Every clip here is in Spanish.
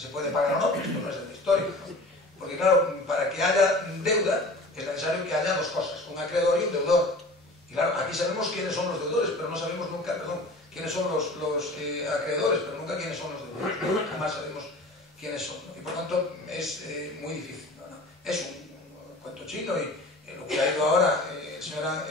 que se puede pagar o no, pero esto no es de la historia, ¿no? Porque claro, para que haya deuda es necesario que haya dos cosas, un acreedor y un deudor. Y claro, aquí sabemos quiénes son los deudores, pero no sabemos nunca, quiénes son los acreedores, pero nunca quiénes son los deudores, ¿no? Jamás sabemos quiénes son, ¿no? Y por tanto es muy difícil, ¿no? Es un cuento chino y lo que ha ido ahora el señor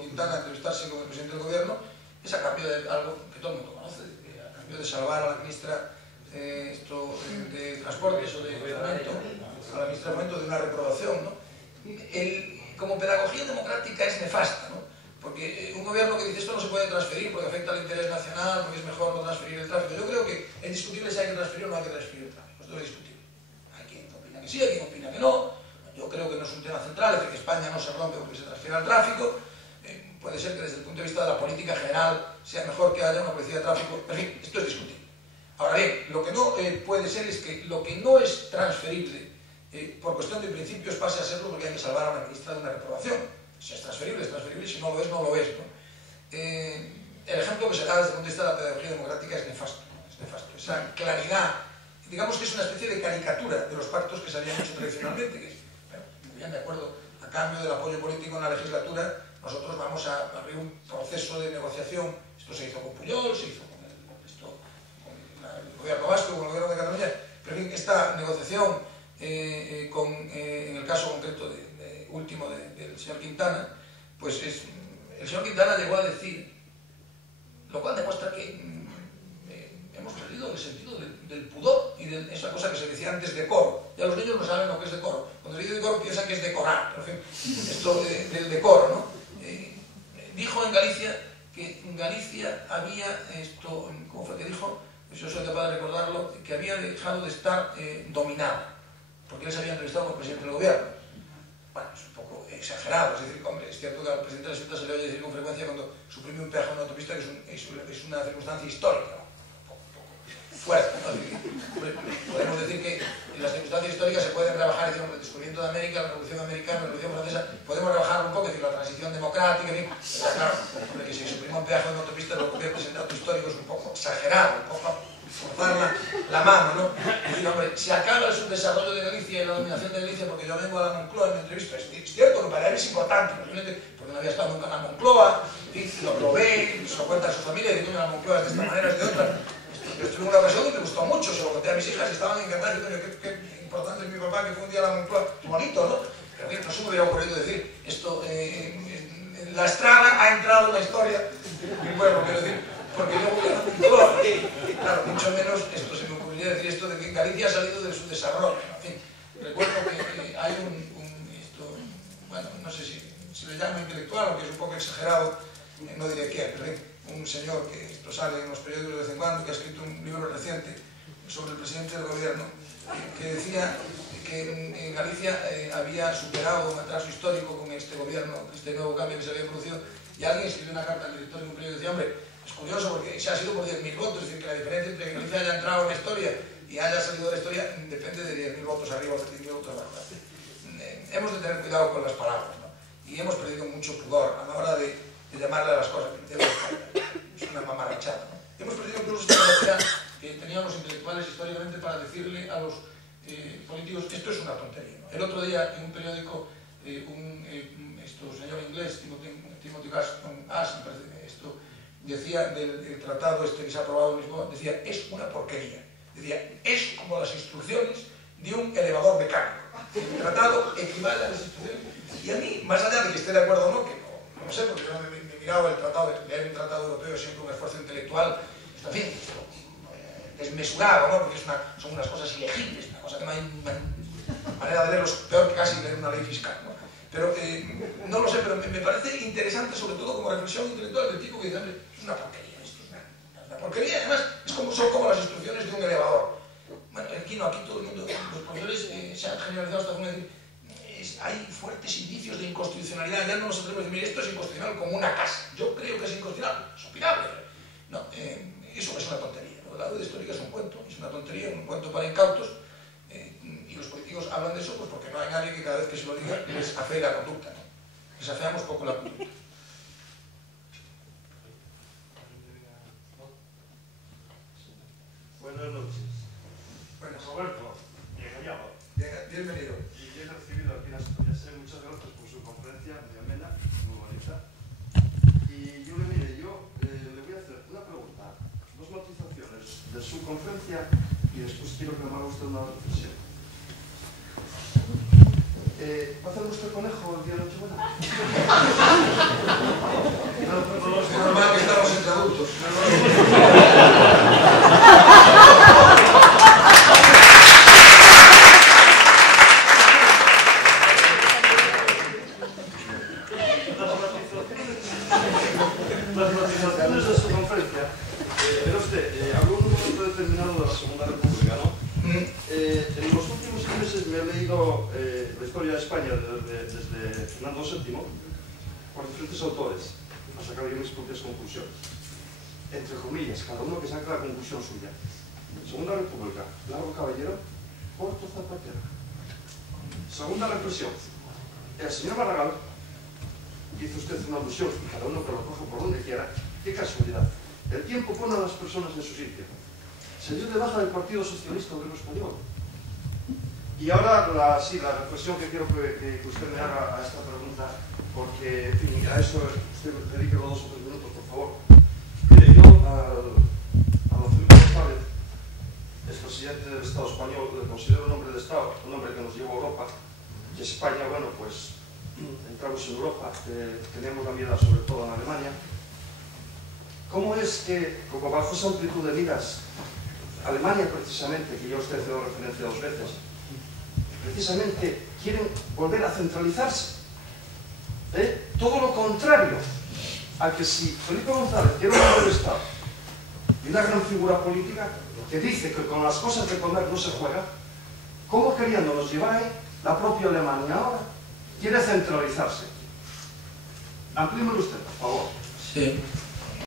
Quintana a entrevistarse con el presidente del gobierno es a cambio de algo que todo el mundo conoce, a cambio de salvar a la ministra de Transportes o de Fomento, a la ministra de Fomento de una reprobación, ¿no? Como pedagogía democrática es nefasta, ¿no? Porque un gobierno que dice esto no se puede transferir porque afecta al interés nacional, porque es mejor no transferir el tráfico. Yo creo que es discutible si hay que transferir o no hay que transferir el tráfico. Esto es discutible. Hay quien opina que sí, hay quien opina que no. Yo creo que no es un tema central, es decir, que España no se rompe porque se transfiera el tráfico. Puede ser que desde el punto de vista de la política general sea mejor que haya una policía de tráfico. En fin, esto es discutible. Ahora bien, lo que no puede ser es que lo que no es transferible por cuestión de principios pase a serlo porque hay que salvar a una ministra de una reprobación. Si es transferible, si no lo es, no lo es, ¿no? El ejemplo que se da desde el punto de vista de la pedagogía democrática es nefasto, es nefasto. Esa claridad, digamos que es una especie de caricatura de los pactos que se habían hecho tradicionalmente, que, bueno, muy bien, de acuerdo, a cambio del apoyo político en la legislatura, nosotros vamos a abrir un proceso de negociación. Esto se hizo con Pujol, se hizo con el gobierno vasco, con el gobierno de Cataluña, pero en fin, esta negociación en el caso concreto último del señor Quintana, pues el señor Quintana llegó a decir, lo cual demuestra que hemos perdido el sentido del pudor y de esa cosa que se decía antes, decoro. Ya los niños no saben lo que es decoro. Cuando se dice decoro piensan que es decorar, pero en fin, esto del decoro, ¿no? Dijo en Galicia que en Galicia había ¿cómo fue que dijo? Pues yo soy capaz de recordarlo, que había dejado de estar dominada, porque él se había entrevistado con el presidente del gobierno. Bueno, es un poco exagerado, es decir, hombre, es cierto que al presidente de la Junta se le oye decir con frecuencia cuando suprime un peaje en una autopista que es una circunstancia histórica, ¿no? Un poco fuerte, ¿no? Podemos decir que en las circunstancias históricas se pueden rebajar, es decir, el descubrimiento de América, la Revolución Americana, la Revolución Francesa, podemos rebajar un poco, es decir, la transición democrática, pero claro, hombre, que se suprima un peaje en una autopista lo conviertes en dato histórico es un poco exagerado, un poco forzar la mano, ¿no? Es decir, hombre, si acaba el subdesarrollo de Galicia y la dominación de Galicia porque yo vengo a la Moncloa y me entrevisto, es cierto que para él es importante, porque no había estado nunca en la Moncloa, lo ve, se lo cuenta a su familia y dice, la Moncloa es de esta manera, es de otra. Yo estuve en una ocasión y me gustó mucho, se lo conté a mis hijas y estaban encantadas, diciendo, qué importante es mi papá que fue un día a la Moncloa, qué bonito, ¿no? Pero bien, no se me hubiera ocurrido decir, esto, la Estrada ha entrado en la historia de mi pueblo, quiero decir, porque yo, claro, mucho menos esto se me ocurriría decir esto de que Galicia ha salido de su desarrollo. En fin, recuerdo que hay bueno, no sé si le llamo intelectual, aunque es un poco exagerado, no diré quién, pero un señor que esto sale en los periódicos de vez en cuando, que ha escrito un libro reciente sobre el presidente del gobierno, que decía que en Galicia había superado un atraso histórico con este gobierno, este nuevo cambio que se había producido, y alguien escribió una carta al director de un periódico y decía, hombre, es curioso porque se ha sido por 10.000 votos, es decir, que la diferencia entre que Galicia haya entrado en la historia y haya salido de la historia depende de 10.000 votos arriba o de 10.000 votos abajo. Hemos de tener cuidado con las palabras, ¿no? Y hemos perdido mucho pudor a la hora de llamarle a las cosas. Es una mamarrachada, ¿no? Hemos perdido incluso esta capacidad que tenían los intelectuales históricamente para decirle a los políticos esto es una tontería, ¿no? El otro día en un periódico un señor inglés, Timothy Ash, me parece que esto decía del tratado que se ha aprobado en Lisboa, decía, es una porquería. Decía, es como las instrucciones de un elevador mecánico. El tratado equivale a las instrucciones. Y a mí, más allá de que esté de acuerdo o no, que no sé, porque yo me he mirado el tratado, leer un tratado europeo es siempre un esfuerzo intelectual, en fin, desmesurado, ¿no? Porque son unas cosas ilegibles, una cosa que no hay manera de leerlos, peor que casi leer una ley fiscal, ¿no? Pero no lo sé, pero me parece interesante, sobre todo como reflexión intelectual del tipo que dice, hombre, es una porquería, esto es una porquería, además son como las instrucciones de un elevador. Bueno, aquí no, aquí todo el mundo, los profesores se han generalizado hasta como decir, hay fuertes indicios de inconstitucionalidad, ya no nos atrevemos a decir, mire, esto es inconstitucional como una casa, yo creo que es inconstitucional, es opinable. No, eso es una tontería, ¿no? La deuda histórica es un cuento, es una tontería, un cuento para incautos, y los políticos hablan de eso pues porque no hay nadie que cada vez que se lo diga les afee la conducta, ¿no? Les afeamos poco la conducta. Buenas noches. Buenas. Roberto, bien hallado. Bienvenido. Y bien recibido aquí en Asturias. Muchas gracias por su conferencia, muy amena, muy bonita. Y yo le voy a hacer una pregunta, dos matizaciones de su conferencia y después quiero que me haga usted una reflexión. ¿Va a hacer usted conejo el día de Nochebuena? Es normal que estamos entre adultos. Las matizaciones de su conferencia, pero usted, habló en un momento determinado de la Segunda República, ¿no? En los últimos meses me he leído la historia de España desde Fernando VII por diferentes autores, a sacar yo mis propias conclusiones. Entre comillas, cada uno que saque la conclusión suya. Segunda República, Largo Caballero, Porto Zapatero. Segunda represión, el señor Maragall, hizo usted una alusión, y cada uno que lo coja por donde quiera, qué casualidad. El tiempo pone a las personas en su sitio. Se dio de baja del Partido Socialista Obrero Español. Y ahora, la reflexión que quiero que usted me haga a esta pregunta, porque, en fin, a eso usted me dedique 2 o 3 minutos, por favor. Mire, yo, a don Felipe González, expresidente del Estado español, le considero un hombre de Estado, un hombre que nos llevó a Europa, y España, bueno, pues, entramos en Europa, tenemos la mirada sobre todo en Alemania. ¿Cómo es que, como bajo esa amplitud de miras, Alemania precisamente, que ya usted ha hecho referencia 2 veces, precisamente quieren volver a centralizarse? Todo lo contrario a que si Felipe González, que era un hombre de Estado y una gran figura política, que dice que con las cosas de comer no se juega, ¿cómo queriéndonos llevar ahí la propia Alemania ahora quiere centralizarse? Amplíemelo usted, por favor. Sí.